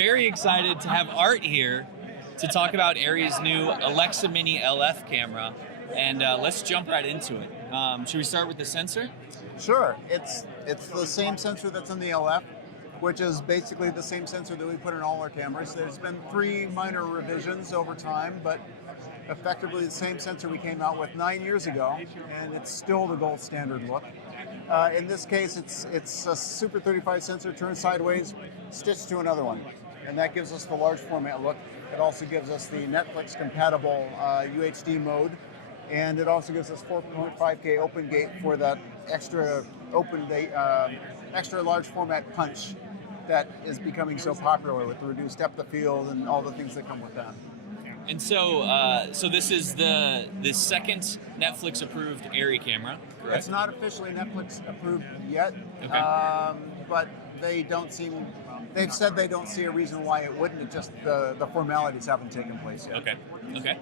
very excited to have Art here to talk about Arri's new Alexa Mini LF camera, and let's jump right into it. Should we start with the sensor? Sure. It's the same sensor that's in the LF, which is basically the same sensor that we put in all our cameras. There's been 3 minor revisions over time, but effectively the same sensor we came out with 9 years ago, and it's still the gold standard look. In this case, it's a Super 35 sensor turned sideways, stitched to another one, and that gives us the large format look. It also gives us the Netflix compatible UHD mode, and it also gives us 4.5K open gate for that extra extra large format punch that is becoming so popular with the reduced depth of field and all the things that come with that. And so, so this is the second Netflix approved Arri camera, correct? It's not officially Netflix approved yet, Okay. but they've said they don't see a reason why it wouldn't. It just the formalities haven't taken place yet. Okay. Okay.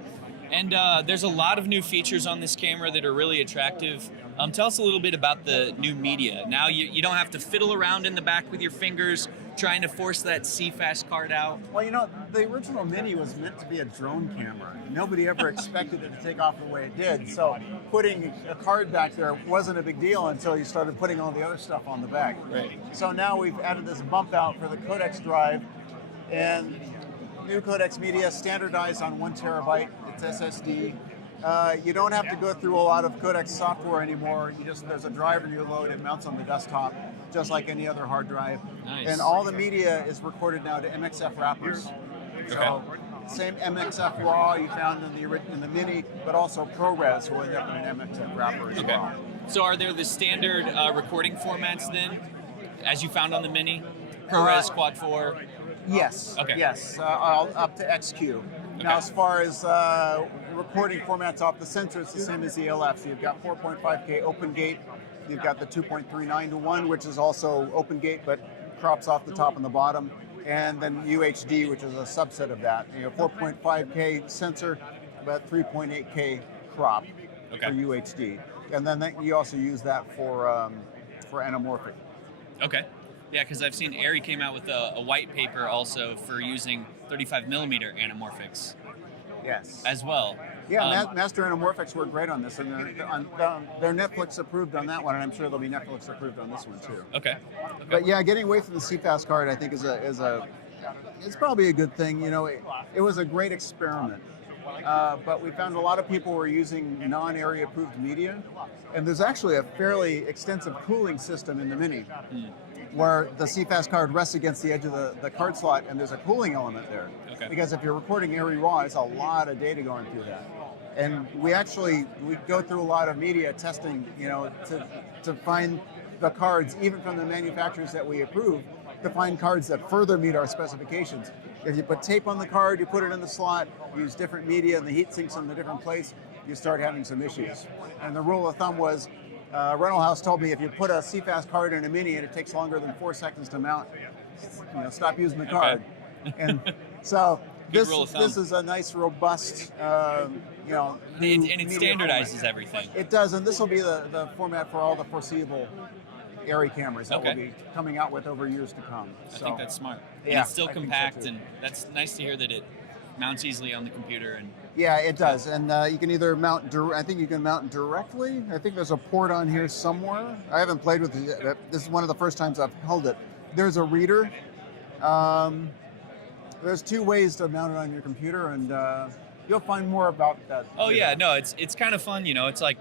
And there's a lot of new features on this camera that are really attractive. Tell us a little bit about the new media. Now you don't have to fiddle around in the back with your fingers trying to force that CFast card out. Well, you know, the original Mini was meant to be a drone camera. Nobody ever expected it to take off the way it did. So putting a card back there wasn't a big deal until you started putting all the other stuff on the back. Right. So now we've added this bump out for the codex drive, and new codex media standardized on 1 terabyte. It's SSD. You don't have to go through a lot of codex software anymore. There's a driver you load, it mounts on the desktop, just like any other hard drive. Nice. And all the media is recorded now to MXF wrappers. So same MXF RAW you found in the Mini, but also ProRes will end up in an MXF wrapper as well. So are there the standard recording formats then, as you found on the Mini? ProRes, Quad 4? Yes. Okay. Yes, up to XQ. Now, as far as recording formats off the sensor, it's the same as the LF. So you've got 4.5K open gate. You've got the 2.39 to 1, which is also open gate, but crops off the top and the bottom. And then UHD, which is a subset of that. 4.5K sensor, but 3.8K crop for UHD. And then you also use that for anamorphic. Okay. Yeah, because I've seen Arri came out with a white paper also for using 35mm anamorphics. Yes. As well. Yeah, Master Anamorphics work great on this, and they're Netflix approved on that one, and I'm sure they'll be Netflix approved on this one too. Okay. But yeah, getting away from the CFast card, I think it's probably a good thing. You know, it was a great experiment, but we found a lot of people were using non-Arri approved media, and there's actually a fairly extensive cooling system in the Mini. Where the CFast card rests against the edge of the card slot, and there's a cooling element there. Okay. Because if you're recording Arri RAW, it's a lot of data going through that. And we go through a lot of media testing, to find the cards, even from the manufacturers that we approve, to find cards that further meet our specifications. If you put tape on the card, you put it in the slot, use different media, and the heat sinks in a different place, you start having some issues. And the rule of thumb was, rental house told me if you put a CFast card in a Mini and it takes longer than 4 seconds to mount, stop using the card. And so this is a nice, robust, and it standardizes format. Everything. It does, and this will be the format for all the foreseeable Arri cameras that we'll be coming out with over years to come. I think that's smart. Yeah, and it's still I compact, think so too. and that's nice to hear that it mounts easily on the computer. And yeah, it does, and you can either mount. I think you can mount directly. I think there's a port on here somewhere. I haven't played with it yet. This is one of the first times I've held it. There's a reader. There's 2 ways to mount it on your computer, and you'll find more about that. Oh yeah, no, it's kind of fun. It's like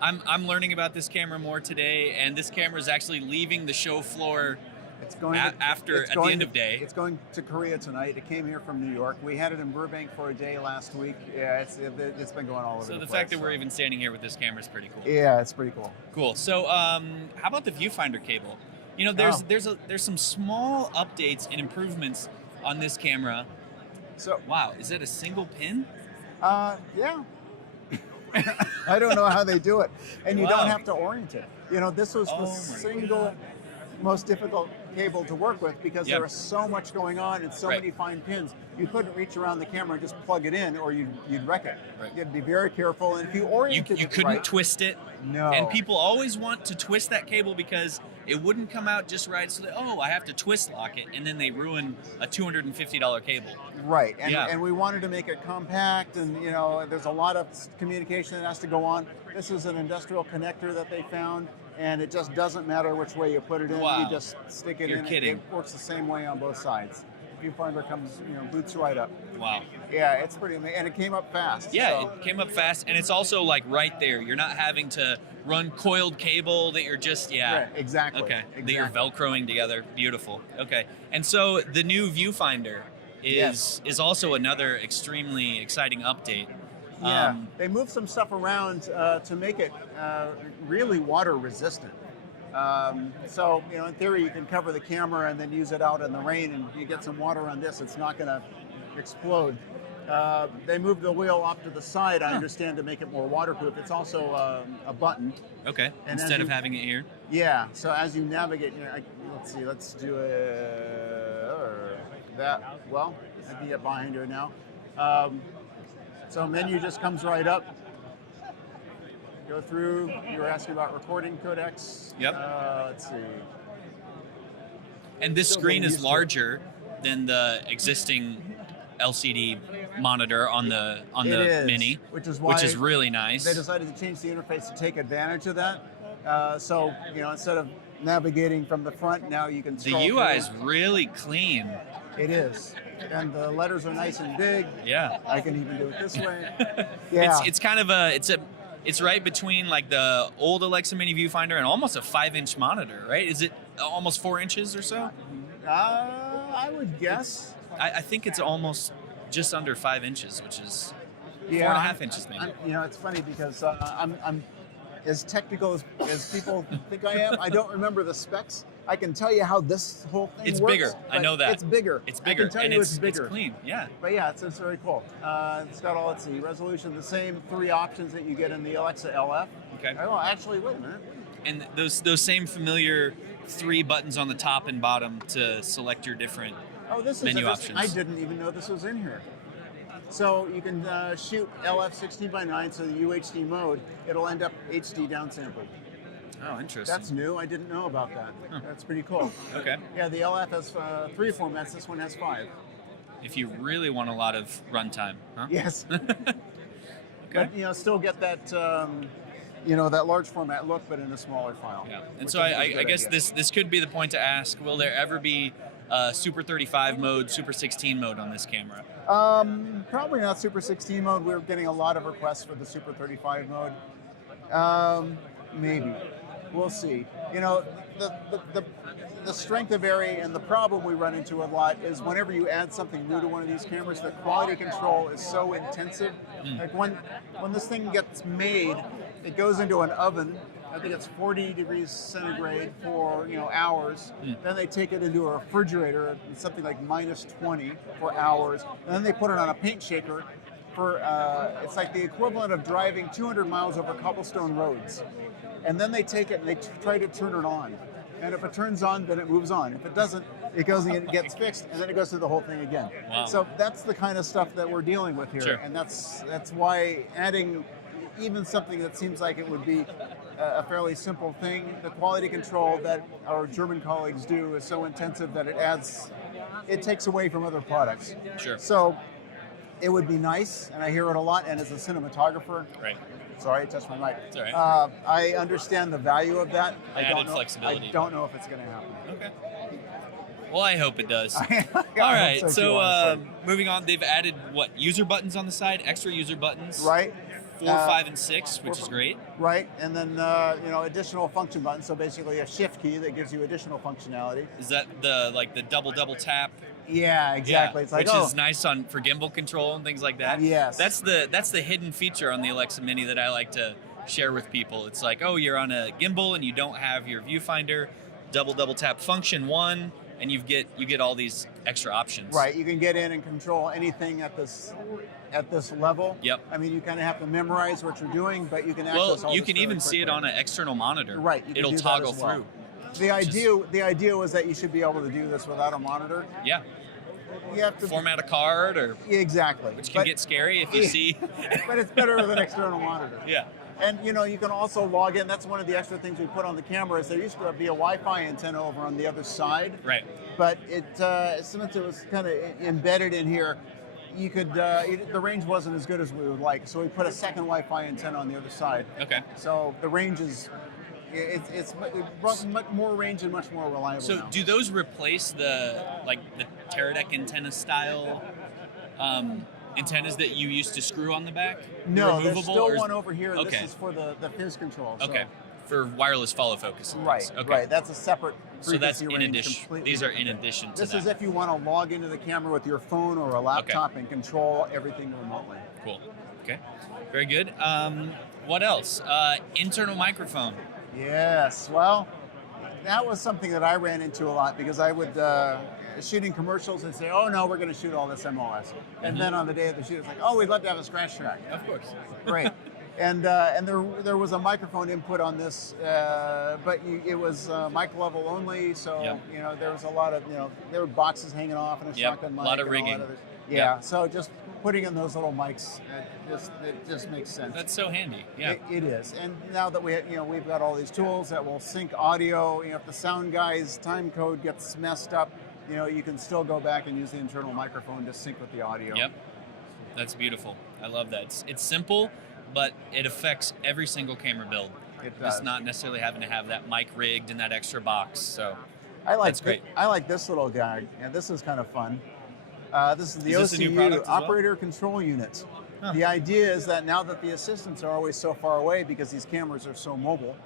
I'm learning about this camera more today, and this camera is actually leaving the show floor. It's going at the end of day. It's going to Korea tonight. It came here from New York. We had it in Burbank for a day last week. Yeah, it's been going all over the place. So the fact that we're even standing here with this camera is pretty cool. Yeah, it's pretty cool. Cool. So how about the viewfinder cable? There's some small updates and improvements on this camera. So wow, is that a single pin? Yeah. I don't know how they do it, and you don't have to orient it. This was the single most difficult cable to work with because Yep. there was so much going on and so Right. many fine pins. You couldn't reach around the camera and just plug it in, or you'd wreck it. Right. You had to be very careful, and if you You, oriented you it couldn't right, twist it. no. And people always want to twist that cable because it wouldn't come out just right. So I have to twist lock it, and then they ruin a $250 cable. Right, and, Yeah. and we wanted to make it compact, and there's a lot of communication that has to go on. This is an industrial connector that they found, and it just doesn't matter which way you put it in. Wow. You just stick it You're in. kidding. It works the same way on both sides. Viewfinder comes, boots right up. Wow. Yeah, it's pretty amazing, and it came up fast. Yeah, so- it came up fast, and it's also like right there. You're not having to run coiled cable that you're just Right, exactly. Okay, exactly. that you're velcroing together. Beautiful. Okay, and so the new viewfinder is also another extremely exciting update. Yeah, they moved some stuff around to make it really water resistant. So, in theory, you can cover the camera and then use it out in the rain, and you get some water on this, it's not going to explode. They moved the wheel off to the side, I understand, to make it more waterproof. It's also a button. Okay, And as instead of you- having it here. Yeah, so as you navigate, let's see, let's do that. Well, I can get behind her now. So menu just comes right up. Go through. You were asking about recording codecs. Yep. Let's see. And this Still screen getting is used to it. larger than the existing LCD monitor on the It is, Mini, which is why really nice. they decided to change the interface to take advantage of that. So instead of navigating from the front, now you can. The scroll UI through. is really clean. It is, and the letters are nice and big. Yeah. I can even do it this way. Yeah. It's kind of it's right between like the old Alexa Mini viewfinder and almost a 5-inch monitor, right? Is it almost 4 inches or so? I would guess. I think it's almost just under 5 inches, which is Yeah, 4.5 inches maybe. It's funny because I'm as technical as people think I am. I don't remember the specs. I can tell you how this whole thing It's works. bigger. I but know that. It's bigger. It's bigger, I can tell and you it's bigger. clean. Yeah. But yeah, it's very cool. It's got all, let's see, resolution, the same 3 options that you get in the Alexa LF. Okay. Oh, actually, wait a minute. And those same familiar 3 buttons on the top and bottom to select your different. Oh, this is Menu interesting. options. I didn't even know this was in here. So you can shoot LF 16:9, so the UHD mode, it'll end up HD downsampled. Oh, interesting. That's new. I didn't know about that. Huh. That's pretty cool. Okay. Yeah, the LF has 3 formats. This one has 5. If you really want a lot of runtime, huh? Yes, Okay. but still get that that large format look, but in a smaller file. Yeah. And which so I think is a I good guess idea. this could be the point to ask: will there ever be Super 35 mode, Super 16 mode on this camera? Probably not Super 16 mode. We're getting a lot of requests for the Super 35 mode. Maybe. We'll see. The strength of Arri and the problem we run into a lot is whenever you add something new to one of these cameras, the quality control is so intensive. Like when this thing gets made, it goes into an oven. I think it's 40 degrees centigrade for hours. Then they take it into a refrigerator at something like minus 20 for hours. And then they put it on a paint shaker for it's like the equivalent of driving 200 miles over cobblestone roads. And then they take it and they try to turn it on. And if it turns on, then it moves on. If it doesn't, it goes and it gets fixed, and then it goes through the whole thing again. Wow. So that's the kind of stuff that we're dealing with here, Sure. and that's why adding even something that seems like it would be a fairly simple thing, the quality control that our German colleagues do is so intensive that it takes away from other products. Sure. So it would be nice, and I hear it a lot, and as a cinematographer, Right. sorry, I touched my mic. It's all right. I understand the value of that. Added I don't know, flexibility. I don't know if it's going to happen. Okay. Well, I hope it does. I All hope right. too, So honestly. moving on, they've added user buttons on the side, extra user buttons. Right. 4, 5, and 6, which is great. Right, and then additional function buttons. So basically, a shift key that gives you additional functionality. Is that the double tap? Yeah, exactly. Yeah, It's like which is nice for gimbal control and things like that. Yes. That's the hidden feature on the Alexa Mini that I like to share with people. It's like, oh, you're on a gimbal and you don't have your viewfinder, double tap function 1, and you get all these extra options. Right, you can get in and control anything at this level. Yep. I mean, you kind of have to memorize what you're doing, but you can access all Well, you this can really even see it quickly. on an external monitor. Right, you can It'll do that toggle as well. through. The idea was that you should be able to do this without a monitor. Yeah. You have to Format a card, or exactly, which can get scary if you see. But it's better with an external monitor. Yeah. And you know, you can also log in. That's one of the extra things we put on the camera. Is there used to be a Wi-Fi antenna over on the other side, Right. but since it was kind of embedded in here, you could the range wasn't as good as we would like. So we put a second Wi-Fi antenna on the other side. Okay. So the range is it's much more range and much more reliable. So now. do those replace the Teradek antenna style antennas that you used to screw on the back? No, there's Removable, still one over here. Okay. This is for the fizz control. So. Okay. For wireless follow focus. and Right, things. Okay. right. That's a separate So that's frequency in range addition. completely These are in different. addition to This that. is if you want to log into the camera with your phone or a laptop and control everything remotely. Cool. Okay. Very good. What else? Internal microphone. Yes. Well, that was something that I ran into a lot because I would shooting commercials and say, "Oh no, we're going to shoot all this MOS," and then on the day of the shoot, it's like, "Oh, we'd love to have a scratch track." Of course. Great. And there was a microphone input on this, but it was mic level only. So Yep. you know there was a lot of there were boxes hanging off and a Yep, shotgun a mic. lot of and all rigging. that other- yeah. Yep. So just putting in those little mics, it just makes sense. That's so handy. Yeah. It is. And now that we've got all these tools that will sync audio. If the sound guy's time code gets messed up, you can still go back and use the internal microphone to sync with the audio. Yep. That's beautiful. I love that. It's simple, but it affects every single camera build. It does. Just not necessarily having to have that mic rigged in that extra box. So That's great. I like this little guy. And this is kind of fun. This is the Is this a new OCU, product as well? Operator Control Unit. Huh. The idea is that now that the assistants are always so far away because these cameras are so mobile,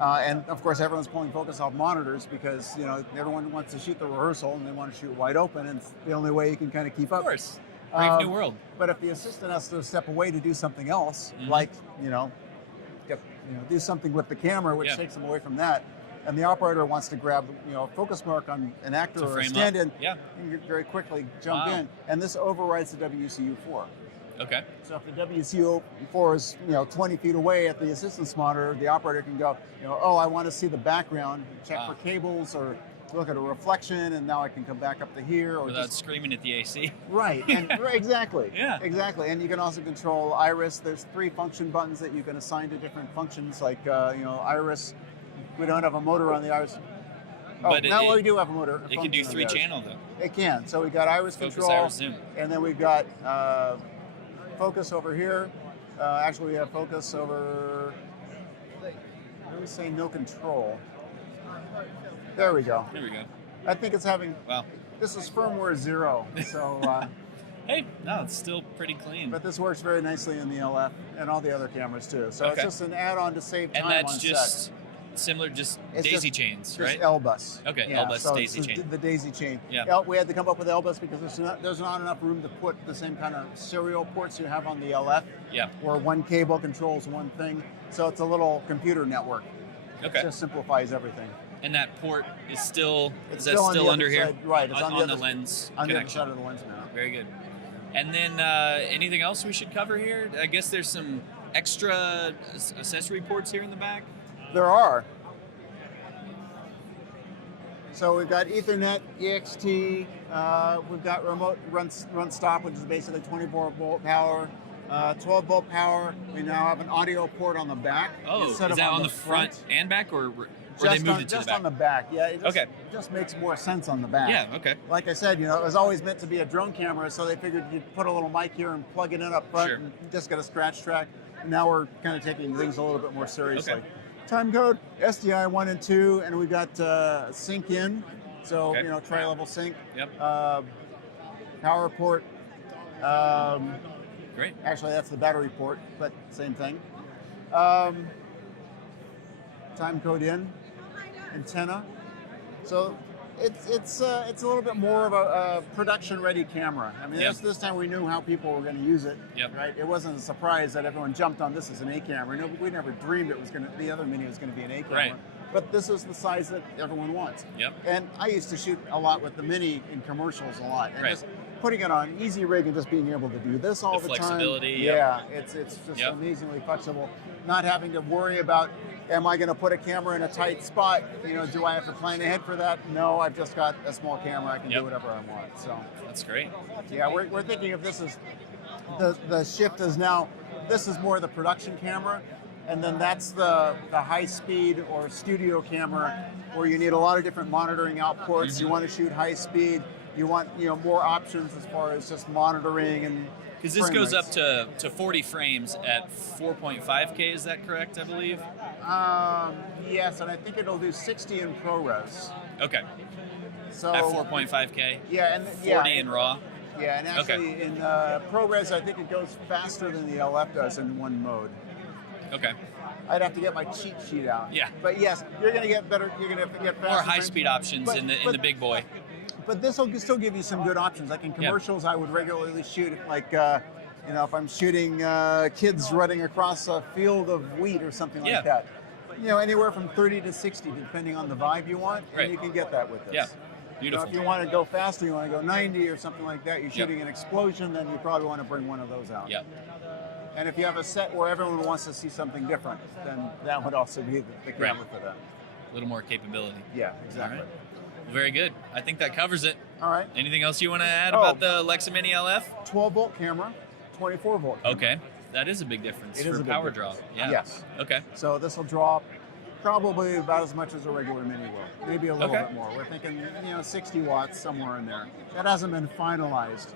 and of course everyone's pulling focus off monitors because everyone wants to shoot the rehearsal and they want to shoot wide open, and it's the only way you can kind of keep up. of course, brave new world. But if the assistant has to step away to do something else, like do something with the camera, which Yeah. takes them away from that, and the operator wants to grab a focus mark on an actor To or a frame up. stand-in, Yeah. you can very quickly jump Wow. in, and this overrides the WCU4. Okay. So if the WCU4 is 20 feet away at the assistance monitor, the operator can go, oh, I want to see the background, check Wow. for cables or look at a reflection, and now I can come back up to here, or Without just screaming at the AC. right, and right, exactly, Yeah. exactly. And you can also control iris. There's 3 function buttons that you can assign to different functions, like iris. We don't have a motor on the iris. Oh, But now we do have a motor. It can do function on 3 the iris. channel though. It can. So we got iris Focus, control, iris, zoom. and then we've got focus over here. Actually, we have focus over. Let me say no control. There we go. There we go. I think it's having. Wow. This is firmware 0, so. Hey, no, it's still pretty clean. But this works very nicely in the LF and all the other cameras too. So Okay. it's just an add-on to save time and that's on just set. similar, just It's daisy just- chains, Just right? L-bus. Okay, Yeah, L-bus so daisy it's chain. The daisy chain. Yeah. We had to come up with L-bus because there's not enough room to put the same kind of serial ports you have on the LF, Yeah. where one cable controls one thing. So it's a little computer network. Okay. It just simplifies everything. And that port is still It's is that still on still the under other here? side. Right, it's on the other- lens On the other connection. side of the lens mount. Very good. And then anything else we should cover here? I guess there's some extra accessory ports here in the back. There are. So we've got Ethernet, EXT, we've got remote run stop, which is basically 24 volt power, 12 volt power. We now have an audio port on the back. Oh, instead is of that on the front and back, or they Just, moved on, it to just the back? on the back, yeah. It just, Okay. just makes more sense on the back. Yeah. Okay. Like I said, it was always meant to be a drone camera, so they figured you'd put a little mic here and plug it in up front Sure. and just get a scratch track. Now we're kind of taking things a little bit more seriously. Okay. Time code, SDI 1 and 2, and we got sync in, so, Okay. tri-level sync. Yep. Power port. Great. Actually, that's the battery port, but same thing. Time code in, antenna. So it's a little bit more of a production-ready camera. I mean, Yep. this time we knew how people were going to use it. Yep. Right. It wasn't a surprise that everyone jumped on this as an A camera. No, we never dreamed the other Mini was going to be an A camera. Right. But this is the size that everyone wants. Yep. And I used to shoot a lot with the Mini in commercials a lot. And Right. just putting it on easy rig and just being able to do this all The the time. flexibility, Yeah, yep. it's just Yep. amazingly flexible. Not having to worry about Am I going to put a camera in a tight spot? You know, do I have to plan ahead for that? No, I've just got a small camera. I can do whatever I want. So that's great. Yeah, we're thinking of this as the shift is now. This is more the production camera, and then that's the high speed or studio camera where you need a lot of different monitoring outputs. You want to shoot high speed. You want more options as far as just monitoring and. Because this goes up to 40 frames at 4.5K, is that correct, I believe? Yes, and I think it'll do 60 in ProRes. Okay. So at 4.5K? Yeah, and 40 in RAW? Yeah, and actually in ProRes, I think it goes faster than the LF does in one mode. Okay. I'd have to get my cheat sheet out. Yeah. But yes, you're going to get better. You're going to get faster. More high-speed options in the big boy. But this will still give you some good options. Like in commercials, I would regularly shoot like, if I'm shooting kids running across a field of wheat or something like that. Anywhere from 30 to 60, depending on the vibe you want, and you can get that with this. Yeah, beautiful. If you want to go faster, you want to go 90 or something like that, you're shooting an explosion, then you probably want to bring one of those out. Yeah. And if you have a set where everyone wants to see something different, then that would also be the camera for that. A little more capability. Yeah, exactly. All right. Well, very good. I think that covers it. All right. Anything else you want to add about the Alexa Mini LF? 12-volt camera, 24-volt camera. Okay. That is a big difference It is for a big power difference. draw. Yeah. Yes. Okay. So this will draw probably about as much as a regular Mini will. Maybe a little bit more. We're thinking, 60 watts, somewhere in there. That hasn't been finalized.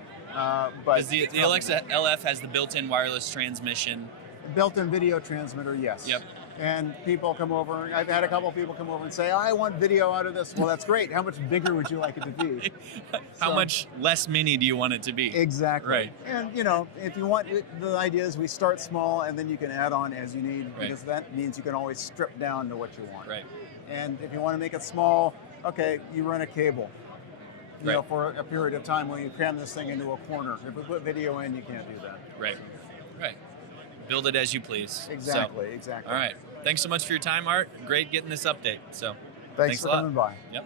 But the Alexa LF has the built-in wireless transmission. Built-in video transmitter, yes. Yep. And people come over, I've had a couple of people come over and say, I want video out of this. Well, that's great. How much bigger would you like it to be? How much less mini do you want it to be? Exactly. Right. And, if you want, the idea is we start small and then you can add on as you need, because that means you can always strip down to what you want. Right. And if you want to make it small, okay, you run a cable. For a period of time when you cram this thing into a corner. If we put video in, you can't do that. Right. Right. Build it as you please. Exactly. All right. Thanks so much for your time, Art. Great getting this update. So, thanks for a lot. coming by. Yep.